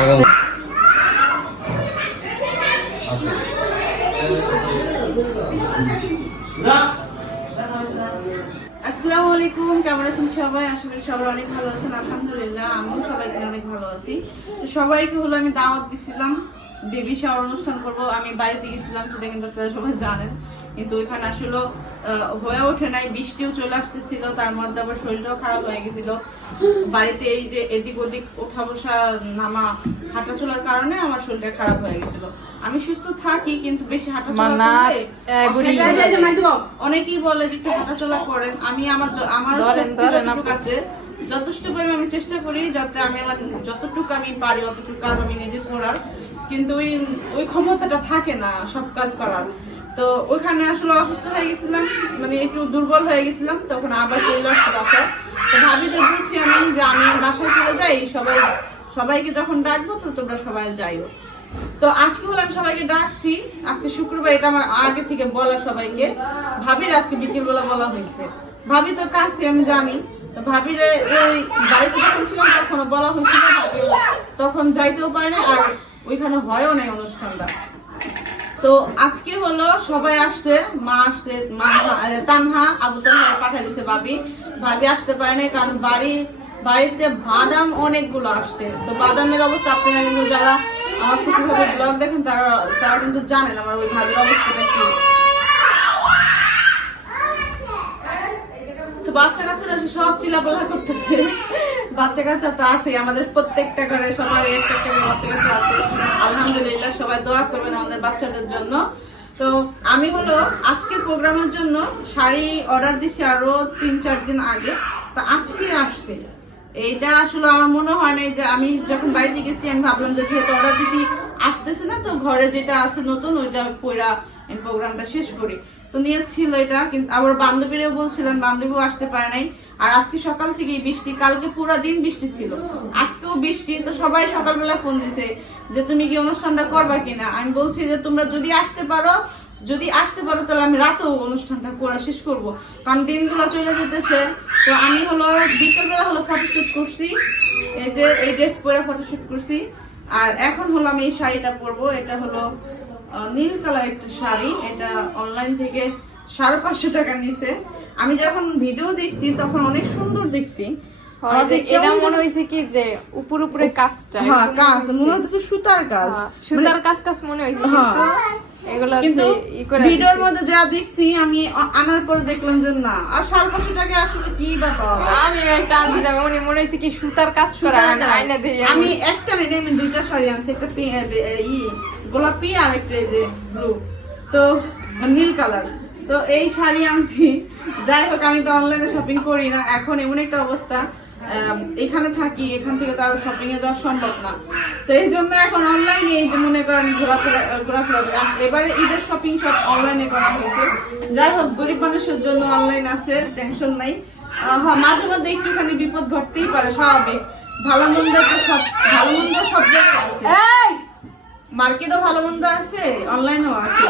আসসালামু আলাইকুম, কেমন আছেন সবাই? আসলে সবাই অনেক ভালো আছেন, আলহামদুলিল্লাহ, আমিও সবাইকে অনেক ভালো আছি। তো সবাইকে হলো আমি দাওয়াত দিছিলাম, বেবি শাওয়ার অনুষ্ঠান করব। আমি বাড়িতে গেছিলাম, সেটা কিন্তু সবাই জানেন। কিন্তু ওইখানে আসলে আহ, হয়ে ওঠে নাই বৃষ্টিও চলে আসতেছিল তার মধ্যে আবার শরীরটাও খারাপ হয়ে গেছিল বাড়িতে এই যে এদিক ওদিক ওঠা বসা নামা হাঁটা চলার কারণে আমার শরীরটা খারাপ হয়ে গেছিল আমি সুস্থ থাকি কিন্তু বেশি হাঁটা চলা মান্নাত, করলে এই বুড়ি। অসুবিধা যায়। অনেকেই বলে যে একটু হাঁটাচলা করেন আমি আমার আমার। আছে যথেষ্ট পরিমাণে আমি চেষ্টা করি যাতে আমি আমার যতটুকু আমি পারি অতটুকু কাজ আমি নিজে করার কিন্তু ওই ওই ক্ষমতাটা থাকে না সব কাজ করার তো ওইখানে আসলে অসুস্থ হয়ে গেছিলাম মানে একটু দুর্বল হয়ে গেছিলাম, তখন আবার চলে আসতে বাসা তো ভাবিদের বলছি আমি যে আমি বাসায় চলে যাই, সবাই, সবাইকে যখন ডাকবো তো তোমরা সবাই যাইও। তো আজকে হলো আমি সবাইকে ডাকছি, আজকে শুক্রবার এটা আমার আগে থেকে বলা সবাইকে। ভাবির আজকে বিকেলবেলা বলা হয়েছে। ভাবি তো কাছে, আমি জানি। তো ভাবির ওই বাড়িতে যখন ছিলাম তখন বলা হয়েছিল তখন যাইতেও পারে আর ওইখানে হয়ও নাই অনুষ্ঠানটা। তো আজকে হলো সবাই আসছে, মা আসছে তানহা, আবু তানহা পাঠিয়ে দিছে ভাবি। ভাবি আসতে পারে না কারণ বাড়ি, বাড়িতে বাদাম অনেকগুলো আসছে। তো বাদামের অবস্থা আপনারা কিন্তু যারা আমার খুবই ব্লগ দেখেন, তারা তারা কিন্তু জানেন আমার ওই ভাবির অবস্থাটা কি। তো বাচ্চা কাচ্চারা সব চিলাপালা করতেছে। বাচ্চা কাচ্চা তো আছে আমাদের প্রত্যেকটা ঘরে সবার একটা বাচ্চা কাচ্চা আছে। আলহামদুলিল্লাহ, সবাই দোয়া করবেন আমাদের বাচ্চাদের জন্য। তো আমি হলো আজকের প্রোগ্রামের জন্য শাড়ি অর্ডার দিছি আরও তিন চার দিন আগে। তা আজকে আসছে। এইটা আসলে আমার মনে হয় না যে আমি যখন বাড়িতে গেছি, আমি ভাবলাম যে যেহেতু অর্ডার দিছি, আসতেছে না তো ঘরে যেটা আছে নতুন, ওইটা আমি প্রোগ্রামটা শেষ করি। তো নিয়ে ছিল এটা, কিন্তু আবার বান্ধবীরাও বলছিলেন, বান্ধবীও আসতে পারে নাই। আর আজকে সকাল থেকেই বৃষ্টি, কালকে পুরো দিন বৃষ্টি ছিল। আজকেও বৃষ্টি, তো সবাই সকালবেলা ফোন দিছে যে, তুমি কি অনুষ্ঠানটা করবা কিনা? আমি বলছি যে, তোমরা যদি আসতে পারো, যদি আসতে পারো, তাহলে আমি রাতেও অনুষ্ঠানটা করা শেষ করব। কারণ দিনগুলো চলে যেতেছে। তো আমি হলো, বিকেলবেলা হলো ফটোশ্যুট করছি। এই যে, এই ড্রেস পরে ফটোশ্যুট করছি। আর এখন হলো আমি এই শাড়িটা পরবো, এটা হলো নীল কালার একটা শাড়ি। এটা অনলাইন থেকে সাড়ে পাঁচশো টাকা নিছে। আমি যখন ভিডিও দেখছি তখন অনেক সুন্দর দেখছি। যে আমাদের এটা মনে হয়েছে কি যে উপর উপরে কাজটা হ্যাঁ কাজ। মনে হচ্ছে সুতার কাজ। হ্যাঁ, সুতার কাজ কাজ মনে হয়েছে হ্যাঁ। কিন্তু এগুলো কিন্তু ভিডিওর মধ্যে যা দেখছি আমি আনার পর দেখলাম যে না। আর সাড়ে পাঁচশো টাকা আসলে কি ব্যাপার? আমি একটা আনছিলাম মনে মনে হয়েছে কি সুতার কাজ করা আমি আয়না দিয়ে আমি একটা নেই আমি দুইটা শাড়ি আনছি একটা ই। গোলাপি আর একটা যে ব্লু তো নীল কালার তো এই শাড়ি আনছি। যাই হোক, আমি তো অনলাইনে শপিং করি না। এখন এমন একটা অবস্থা এখানে থাকি, এখান থেকে তো আর শপিং এ যাওয়া সম্ভব না। তো এই জন্য এখন অনলাইনে এই যে মনে করেন ঘোরাফেরা ঘোরাফেরা। এবারে ঈদের শপিং সব অনলাইনে করা হয়েছে। যাই হোক, গরিব মানুষের জন্য অনলাইন আছে টেনশন নাই। হ্যাঁ মাঝে মধ্যে একটুখানি বিপদ ঘটতেই পারে, স্বাভাবিক। ভালো মন্দ সব ভালো মন্দ সব জায়গায় আছে। মার্কেটও ভালো মন্দ আছে অনলাইনেও আছে।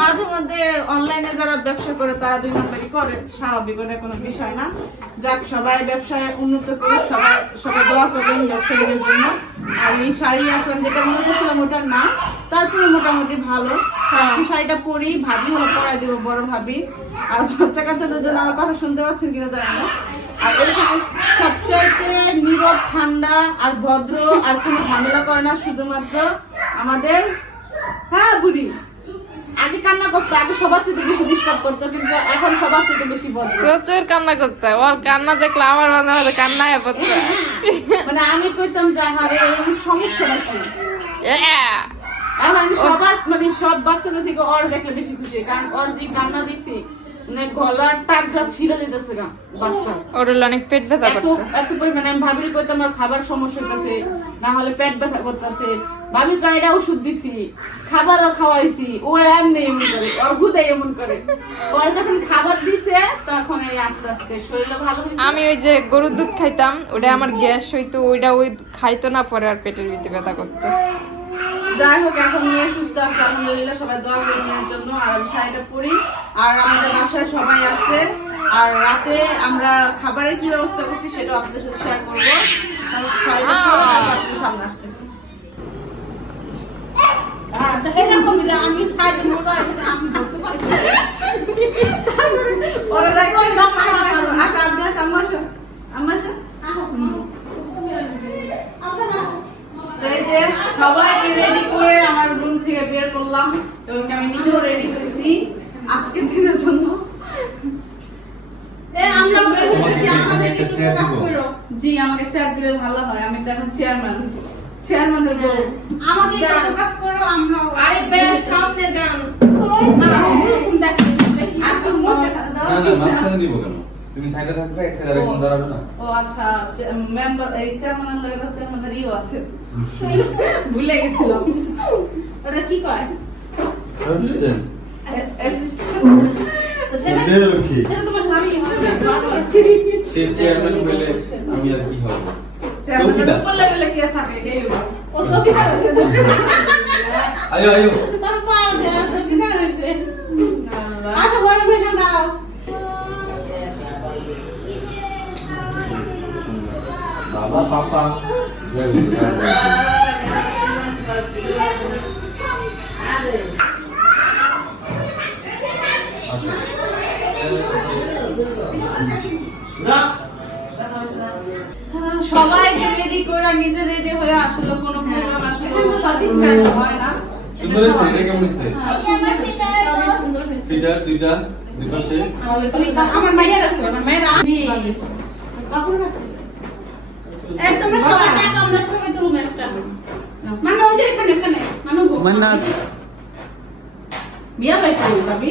মাঝে মধ্যে অনলাইনে যারা ব্যবসা করে, তারা দুই নম্বরই করে, স্বাভাবিক ওটা কোনো বিষয় না। যাক, সবাই ব্যবসায় উন্নত করুক, সবাই সবাই দোয়া করবেন ব্যবসায়ীদের জন্য। আর এই শাড়ি আসলাম, যেটা মনে করছিলাম ওটা না তারপরে মোটামুটি ভালো। শাড়িটা পরি, ভাবি, হলো পরাই দিব, বড় ভাবি। আর বাচ্চা কাচ্চাদের জন্য আমার কথা শুনতে পাচ্ছেন কিনা জানি না। আর সবচাইতে নীরব ঠান্ডা আর ভদ্র আর কোনো ঝামেলা করে না শুধুমাত্র আমাদের হ্যাঁ বুড়ি আগে কান্না করতো আগে সবার চেয়ে বেশি ডিস্টার্ব করতো কিন্তু এখন সবার চেয়ে বেশি প্রচুর কান্না করতে। ওর কান্না দেখলে আমার মাঝে মাঝে কান্না হয়ে মানে আমি কইতাম যে হারে এরকম! এখন আমি সবার মানে সব বাচ্চাদের থেকে ওর দেখলে বেশি খুশি কারণ ওর যে কান্না দেখছি মানে গলার টাকরা ছিঁড়ে যেতেছে গা বাচ্চা। ওর অনেক পেট ব্যথা এত করতো এত পরিমাণে আমি ভাবির আমার খাবার সমস্যা হইতাছে না হলে পেট ব্যথা করতেছে। ভাবি গাইডা ওষুধ দিছি খাবারও খাওয়াইছি ও এমনি এমন করে ওর হুদাই এমন করে। পরে যখন খাবার দিছে তখন এই আস্তে আস্তে শরীরে ভালো হয়েছে আমি ওই যে গরুর দুধ খাইতাম ওটা আমার গ্যাস হইতো ওইটা ওই খাইতো না পরে আর পেটের ভিতরে ব্যথা করতো। যাই হোক এখন নিয়ে সুস্থ আছে আলহামদুলিল্লাহ সবাই দোয়া করি নেওয়ার জন্য। আর আমি শাড়িটা পরি। আর আমাদের বাসায় সবাই আছে। আর রাতে আমরা খাবারের কি ব্যবস্থা করছি সেটাও আপনাদের সাথে শেয়ার করব। সামনে আসতেছি। হ্যাঁ, আমি সবাই থেকে বের করলাম এবং আমি নিজেও রেডি করেছি আজকের দিনের জন্য। জি আমাকে চেয়ার দিলে ভালো হয় আমি তো এখন চেয়ারম্যান চেয়ারম্যানের বউ আমাকে ফোকাস করো আমরা আরে বেশ সামনে যান না এরকম দেখো বেশি আর তোর মুখ দেখা দাও না না মাঝখানে দিব কেন তুমি সাইডে থাকবে এক সাইডে এরকম দাঁড়াবে না ও আচ্ছা মেম্বার এই চেয়ারম্যানের লাগে চেয়ারম্যানের ইও আছে ভুলে গেছিলাম ওরা কি কয়? অ্যাসিস্ট্যান্ট সে চেয়ারম্যান হলে আমি আর কি হব? চৌকিদার ও চৌকিদার আয়ো আয়ো। তার পা চৌকিদার হয়েছে আচ্ছা বড় ভাই না দাও বাবা পাপা। হ্যাঁ, রেডি করে নিজে রেডি হয়ে আসলে কোনো প্রোগ্রাম আসলে সঠিক টাইমে হয় না। সুন্দর হয়েছে এটা কেমন হয়েছে? সবই। ফিটার দুইটা দুই পাশে। আমার মাইয়া রাখো আমার মায়ের আমি কাপড় রাখো। একদম সবাই আমরা সবাই তুলুম একটা। মানে ওই যে এখানে এখানে। মানু বিয়া ভাই কই ভাবি।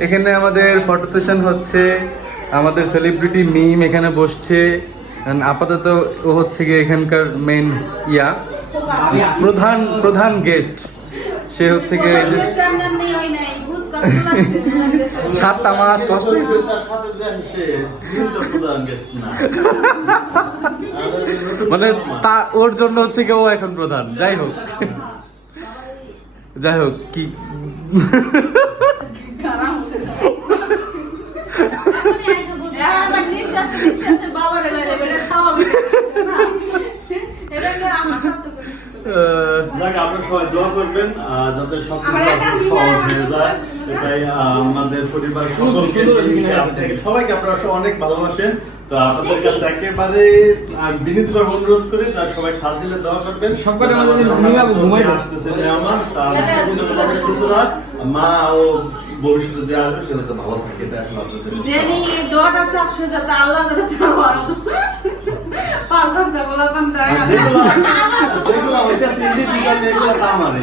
এখানে আমাদের ফটো সেশন হচ্ছে আমাদের সেলিব্রিটি মিম এখানে বসছে আপাতত ও হচ্ছে গিয়ে এখানকার মেন ইয়া প্রধান প্রধান গেস্ট সে হচ্ছে গিয়ে সাতটা মাস কষ্ট মানে তা ওর জন্য হচ্ছে কি ও এখন প্রধান। যাই হোক। যাই হোক কি? আপনারা সবাই দোয়া করবেন যাতে সহজ হয়ে যায়। সেটাই আমাদের পরিবার সকলকে। সবাইকে আপনারা অনেক ভালোবাসেন। তো আপনাদের কাছে একেবারে বিনীতভাবে অনুরোধ করি তার সবাই সাথ দিলে দোয়া করবেন। সবকটা আমাদের আমার আসতেছে তার সুন্দর মা ও ভবিষ্যতে যে আসবে সে যাতে ভালো থাকে এটা আসলে আপনাদের জেনি দোয়াটা চাচ্ছে যাতে আল্লাহ যাতে দেয়। যেগুলো হইতেছে ইন্ডিভিজুয়াল এগুলো তো আমারই।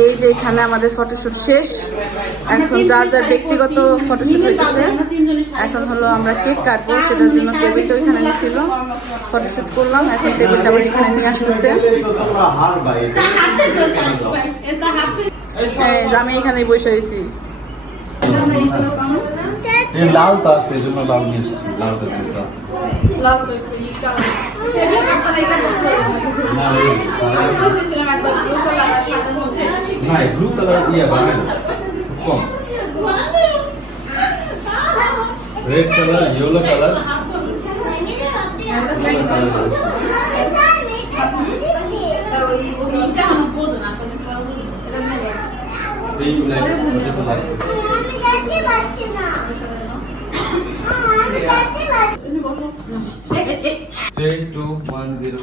এই যে এখানে আমাদের ফটোশ্যুট শেষ। এখন যার যার ব্যক্তিগত ফটোশ্যুট হইতেছে, এখন হলো আমরা কেক কাটবো, সেটার জন্য টেবিলটা ওইখানে নিয়েছিল ফটোশ্যুট করলাম, এখন টেবিলটা আবার এখানে নিয়ে আসতেছে। আমি এখানেই বসে রয়েছি এই লাল তো আছে এই জন্য লাল নিয়ে এসছি লাল তো আছে লাল তো না ব্লু কালার ইয়ে বানায় খুব কম রেড কালার ইয়েলো কালার এই black three two one zero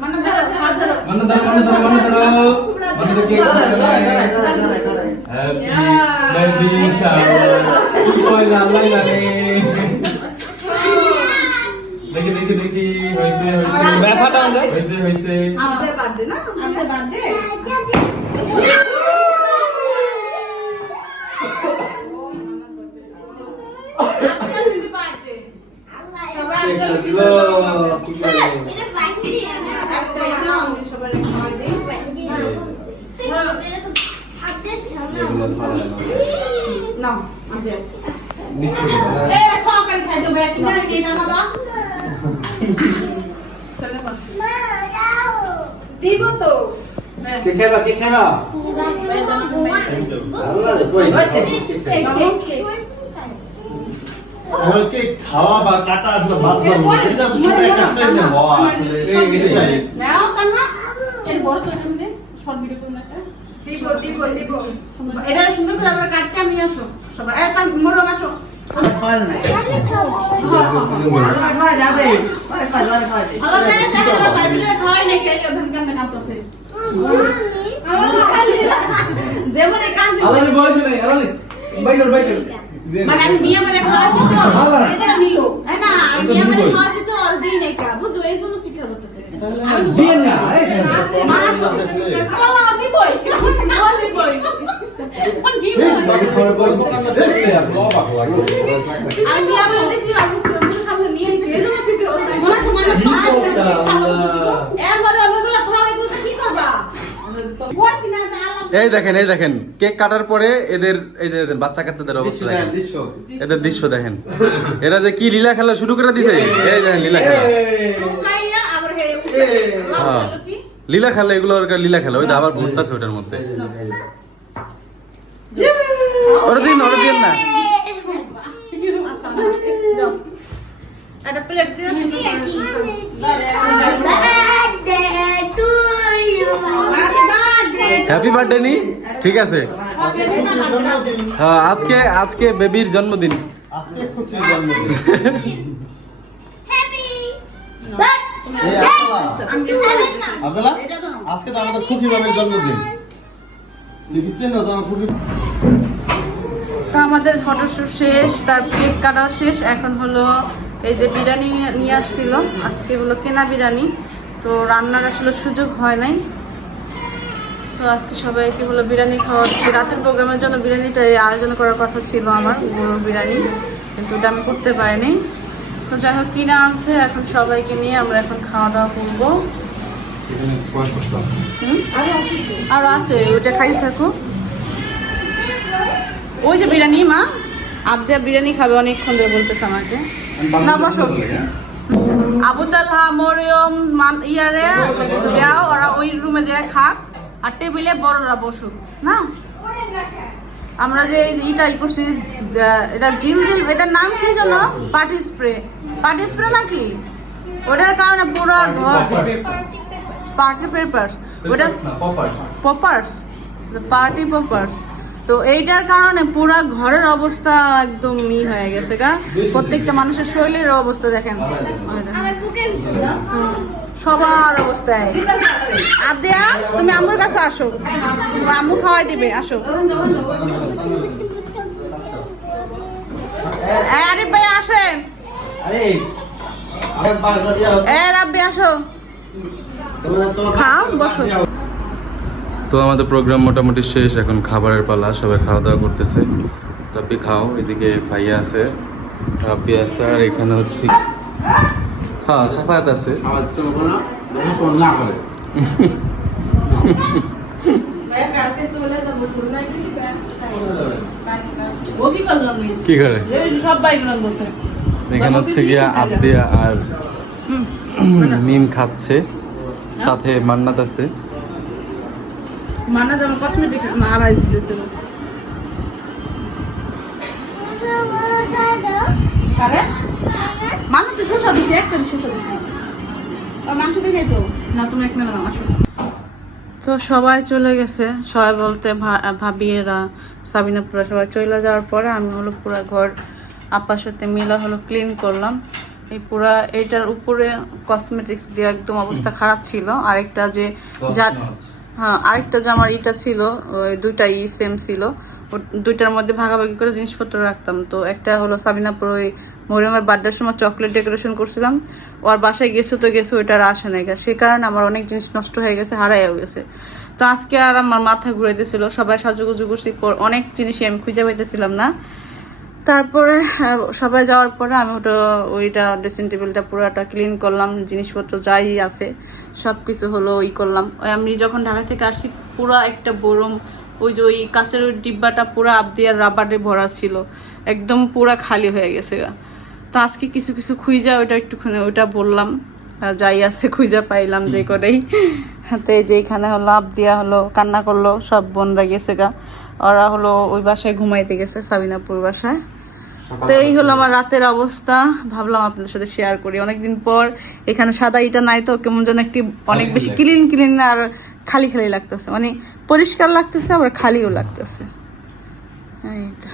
মানে ধরো মানে ধরো মানে ধরো মানে দাও মানে দাও মানে দাও কেক হ্যাপি বেবি শাওয়ার কই না লাই না রে দেখি দেখি দেখি হইছে হইছে ব্যথাটা হইছে হইছে আমাদের birthday না? আমাদের birthday? আমাদের happy birthday। ভালো নাও, আমাদের। নিচে এ, সকালে খাই দেবো, একটা না, এটা না দাও। চলে বল। দিব তো। কে খাবা কে খাবা। কেক খাওয়া বা কাটা আসলে বাদ দাও এটা পুরো একটা ফ্রেন্ড হওয়া আসলে এটাই নাও, কান্না। এর বড় তো এটা মধ্যে, short করুন একটা। এটা সুন্দর করে আবার কাটটা নিয়ে আসো। সবাই এ তার মোরগ আসো। ভালো নেই যেমন এই কান্দে মানে আমি মিয়া মানে খাওয়াছি তো। এটা নিল। না আমি মিয়া মানে খাওয়াছি তো আর দিই নাই কা। বুঝো এই জন্য শিক্ষা করতেছে। আমি দিয়ে না মা আসো আমি বই। আমি বই। আমি বই। আমি আমি বলেছি আমি তোমার সামনে নিয়ে এসেছি এই জন্য শিক্ষা করতে মনে তোমার এবার আমি বলে তোমার এগুলো কি করবা? বলছি না আল্লাহ এই দেখেন এই দেখেন। কেক কাটার পরে এদের এই যে দেখেন বাচ্চা কাচ্চাদের অবস্থা দেখেন এদের দৃশ্য দেখেন। এরা যে কি লীলা খেলা শুরু করে দিছে? এই দেখেন লীলা খেলা। হ্যাঁ। লীলা খেলা এগুলো ওর লীলা খেলা। ওই তো আবার ঘুরতেছে ওটার মধ্যে। ওরা দিন ওরা দিন না। আচ্ছা যাও একটা প্লেট দিয়ে হ্যাপি বার্থডে নি ঠিক আছে। হ্যাঁ আজকে আজকে বেবির জন্মদিন। আজকে জন্মদিন। এই তো আমাদের খুশি বাবের জন্মদিন। তো আমার খুবই তো আমাদের ফটোশুট শেষ তার কেক কাটাও শেষ। এখন হলো এই যে বিরিয়ানি নিয়ে আসছিল। আজকে হলো কেনা বিরিয়ানি। তো রান্নার আসলে সুযোগ হয় নাই। তো আজকে সবাইকে হলো বিরিয়ানি খাওয়াচ্ছি রাতের প্রোগ্রামের জন্য বিরিয়ানিটা আয়োজন করার কথা ছিল আমার গরুর বিরিয়ানি। কিন্তু ওটা আমি করতে পারিনি। তো যাই হোক কিনে আনছে এখন সবাইকে নিয়ে আমরা এখন খাওয়া দাওয়া করব? আরও আছে ওইটা খাই থাকো। ওই যে বিরিয়ানি মা। আবদিয়া বিরিয়ানি খাবে অনেকক্ষণ ধরে বলতেছে আমাকে। না বসো। আবু তালহা মরিয়ম মান ইয়ারে দেও ওরা ওই রুমে যে খাক। আর টেবিলে বড়রা বসুক না? আমরা যে এই ইটা ই করছি এটা ঝিল ঝিল এটার নাম কি জানো পার্টি স্প্রে। পার্টি স্প্রে নাকি ওটার কারণে পুরো ঘর পার্টি পেপার্স ওটা পপার্স পার্টি পপার্স তো এইটার কারণে পুরা ঘরের অবস্থা একদম ই হয়ে গেছে গা। প্রত্যেকটা মানুষের শরীরের অবস্থা দেখেন। সবার অবস্থায়। আদিয়া তুমি আম্মুর কাছে আসো। আম্মু খাওয়াই দিবে আসো। আরিফ ভাই আসেন। আরে আরে রাব্বি আসো। খাও, বসো। তো আমাদের প্রোগ্রাম মোটামুটি শেষ এখন খাবারের পালা সবাই খাওয়া দাওয়া করতেছে। রাব্বি খাও এদিকে ভাইয়া আছে। রাব্বি আছে আর এখানে হচ্ছে হ্যাঁ সাফায়াত আছে। আমার তো কোনো কোনো না করে। কি করে? এখানে হচ্ছে গিয়া আবদিয়া আর মিম খাচ্ছে সাথে মান্নাত আছে। মানা যেমন কসমেটিক মারাই দিতেছিল। কারে? তো শসা দিছে একটা শসা দিছে। মাংস দিয়ে খাইতো। না তুমি এক মেলা আসো তো সবাই চলে গেছে। সবাই বলতে ভা- ভাবি এরা সাবিনা পুরা সবাই চলে যাওয়ার পরে আমি হলো পুরো ঘর আপার সাথে মিলা হলো ক্লিন করলাম। এই পুরা এটার উপরে কসমেটিক্স দিয়ে একদম অবস্থা খারাপ ছিল। আরেকটা যে যা হ্যাঁ আরেকটা যে আমার ইটা ছিল ওই দুইটা ই সেম ছিল। দুইটার মধ্যে ভাগাভাগি করে জিনিসপত্র রাখতাম। তো একটা হলো সাবিনাপুর ওই মরিয়মের বার্থডের সময় চকলেট ডেকোরেশন করছিলাম। ওর বাসায় গেছে তো গেছে, ওইটা আর আসে গা। সেই কারণে আমার অনেক জিনিস নষ্ট হয়ে গেছে হারাইও গেছে। তো আজকে আর আমার মাথা ঘুরে দিয়েছিল সবাই সাজুগুজু করছি, পর অনেক জিনিসই আমি খুঁজে পাইতেছিলাম না। তারপরে সবাই যাওয়ার পরে আমি ওটা, ওইটা ড্রেসিং টেবিলটা পুরোটা ক্লিন করলাম, জিনিসপত্র যাই আছে সব কিছু হলো ই করলাম। ওই আমি যখন ঢাকা থেকে আসছি, পুরো একটা বরম, ওই যে ওই কাঁচের ওই ডিব্বাটা পুরো আবদিয়ার রাবারে ভরা ছিল, একদম পুরা খালি হয়ে গেছে গা। তো আজকে কিছু কিছু খুঁজা ওইটা একটুখানি ওইটা বললাম। যাই আছে খুঁজা পাইলাম যে করেই। তো এই যে এখানে হলো আবদিয়া হলো কান্না করল সব বোনরা গেছে গা। ওরা হলো ওই বাসায় ঘুমাইতে গেছে সাবিনাপুর বাসায়। তো এই হলো আমার রাতের অবস্থা। ভাবলাম আপনাদের সাথে শেয়ার করি। অনেকদিন পর এখানে সাদা ইটা নাই তো কেমন যেন একটি অনেক বেশি ক্লিন ক্লিন আর খালি খালি লাগতেছে। মানে পরিষ্কার লাগতেছে আবার খালিও লাগতেছে। এই তো।